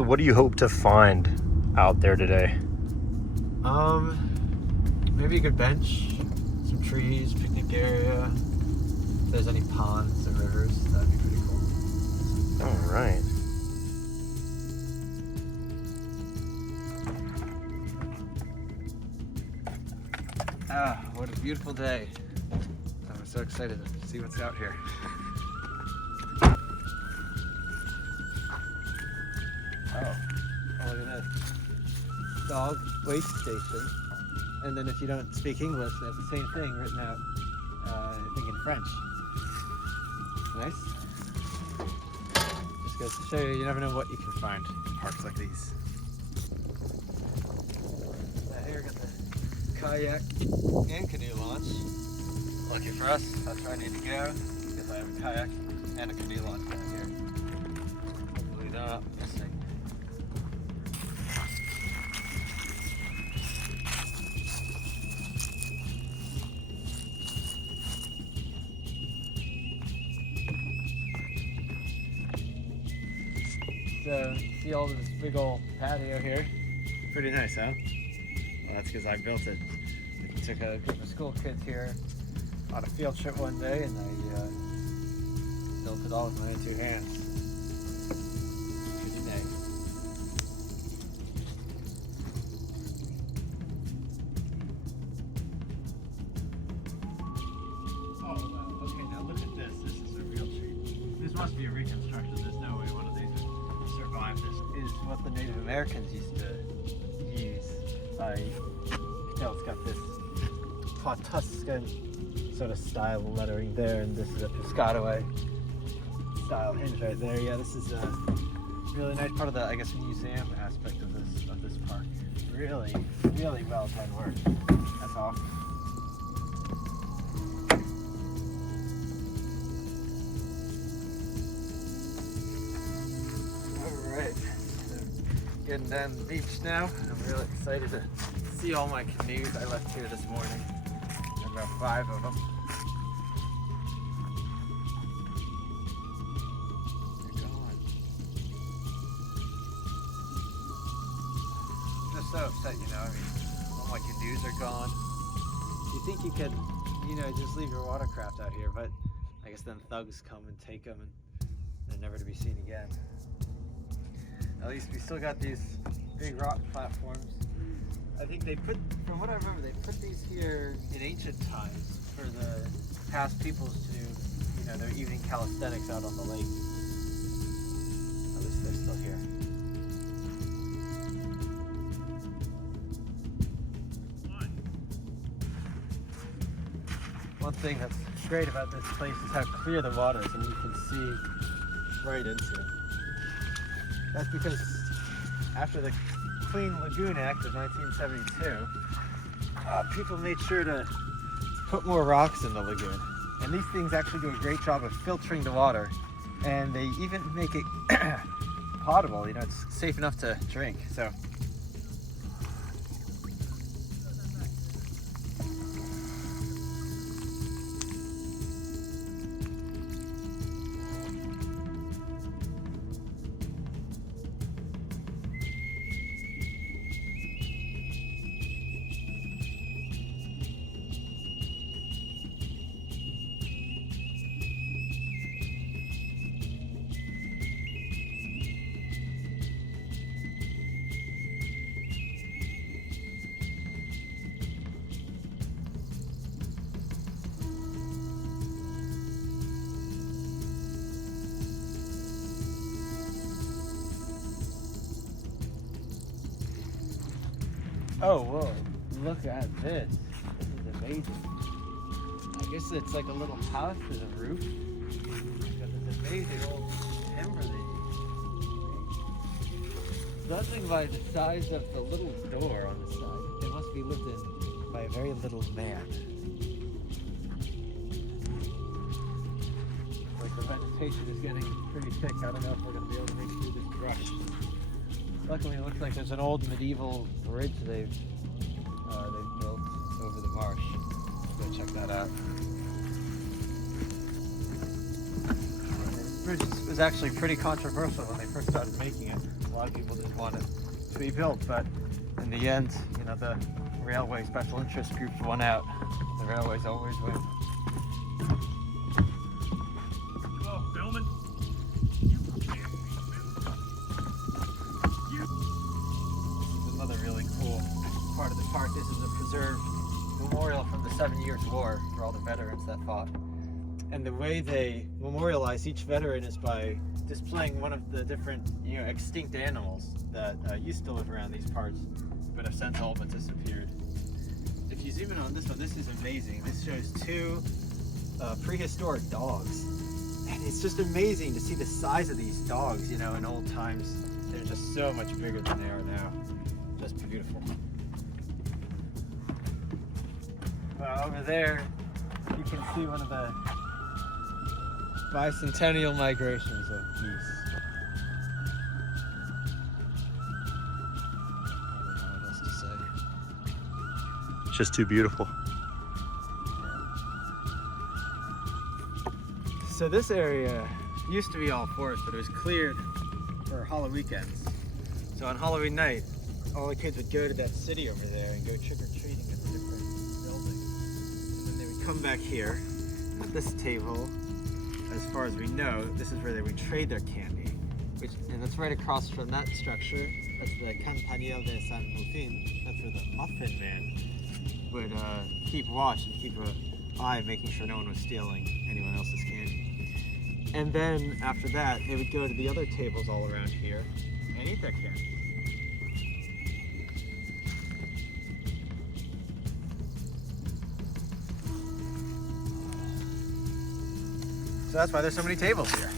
So what do you hope to find out there today? Maybe a good bench, some trees, picnic area. If there's any ponds or rivers, that'd be pretty cool. All right. Ah, what a beautiful day. I'm so excited to see what's out here. Oh, look at this. Dog waste station. And then if you don't speak English, they have the same thing written out, I think in French. Nice. Just goes to show you, you never know what you can find in parks like these. Here we got the kayak and canoe launch. Lucky for us, that's where I need to go, because I have a kayak and a canoe launch down here. Hopefully not missing. So, see all this big old patio here? Pretty nice, huh? Well, that's because I built it. I took a group of school kids here on a field trip one day, and I built it all with my own two hands. Pretty nice. Oh, wow. Okay, now look at this. This is a real tree. This must be a reconstruction. There's no way one of these would survive this. Is what the Native Americans used to use. It's got this Pawtuska sort of style lettering there, and this is a Piscataway style hinge right there. Yeah, this is a really nice part of the, I guess, museum aspect of this park. Really, really well done work. That's awesome. All right, so getting down the beach now. I'm really excited to see all my canoes I left here this morning. About 5 of them. They're gone. I'm just so upset, you know. I mean, all my canoes are gone. You think you could, just leave your watercraft out here, but I guess then thugs come and take them, and they're never to be seen again. At least we still got these big rock platforms. I think they put, from what I remember, they put these here in ancient times for the past peoples to do, their evening calisthenics out on the lake. At least they're still here. One thing that's great about this place is how clear the water is, and you can see right into it. That's because after the Clean Lagoon Act of 1972, people made sure to put more rocks in the lagoon. And these things actually do a great job of filtering the water. And they even make it potable, it's safe enough to drink. So. Oh, whoa, look at this. This is amazing. I guess it's like a little house with a roof. It's got this amazing old timber that judging by the size of the little door on the side, it must be lived in by a very little man. Like the vegetation is getting pretty thick. I don't know if we're going to be able to make it through this brush. Luckily, it looks like there's an old medieval bridge they've built over the marsh. Let's go check that out. bridge was actually pretty controversial when they first started making it. A lot of people didn't want it to be built, but in the end, you know, the railway special interest groups won out. The railways always win. Oh, Billman. This is another really cool part of the park. This is a preserved memorial from the 7 Years' War for all the veterans that fought. And the way they memorialize each veteran is by displaying one of the different, you know, extinct animals that used to live around these parts, but have since all but disappeared. If you zoom in on this one, this is amazing. This shows two prehistoric dogs. And it's just amazing to see the size of these dogs, you know, in old times. They're just so much bigger than they are now. Just beautiful. Over there, you can see one of the bicentennial migrations of geese. I don't know what else to say. It's just too beautiful. So this area used to be all forest, but it was cleared for Halloween weekends. So on Halloween night, all the kids would go to that city over there and go trick-or-treating at the different buildings. And then they would come back here at this table. As far as we know, this is where they would trade their candy, and that's right across from that structure. That's the Campanile de San Muffin. That's where the Muffin Man would keep watch and keep an eye, making sure no one was stealing anyone else's candy. And then after that, they would go to the other tables all around here and eat their candy. So that's why there's so many tables here.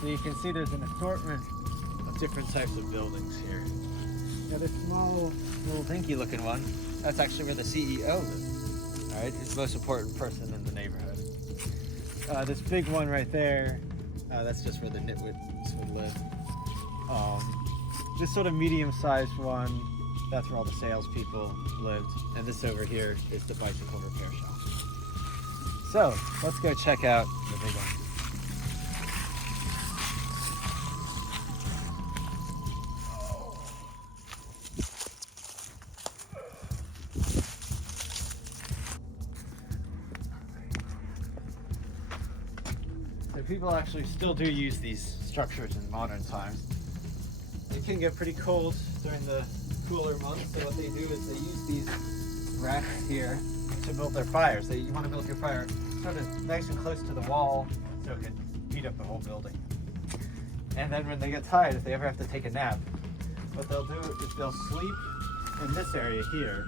So you can see there's an assortment of different types of buildings here. Now this small, little dinky looking one, that's actually where the CEO lives. All right, he's the most important person in the neighborhood. This big one right there, that's just where the nitwits would live. This sort of medium-sized one, that's where all the salespeople lived. And this over here is the bicycle repair shop. So let's go check out the big one. So people actually still do use these structures in modern times. It can get pretty cold during the cooler months, so what they do is they use these racks here to build their fires. You want to build your fire sort of nice and close to the wall so it can heat up the whole building. And then when they get tired, if they ever have to take a nap, what they'll do is they'll sleep in this area here,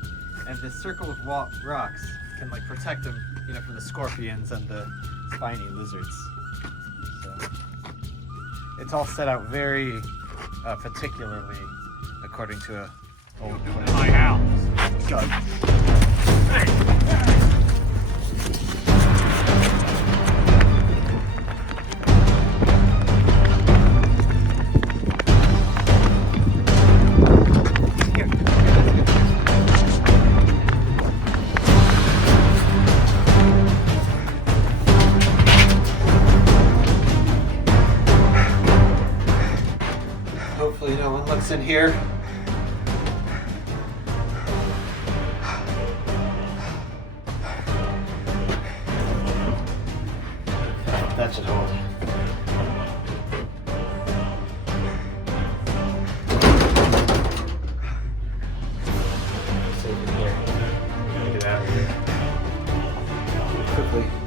and this circle of rocks can like protect them, you know, from the scorpions and the spiny lizards. So it's all set out very particularly according to a old plan. My house. Go. Hopefully no one looks in here. That should hold. Safe in here. Get it out of here quickly.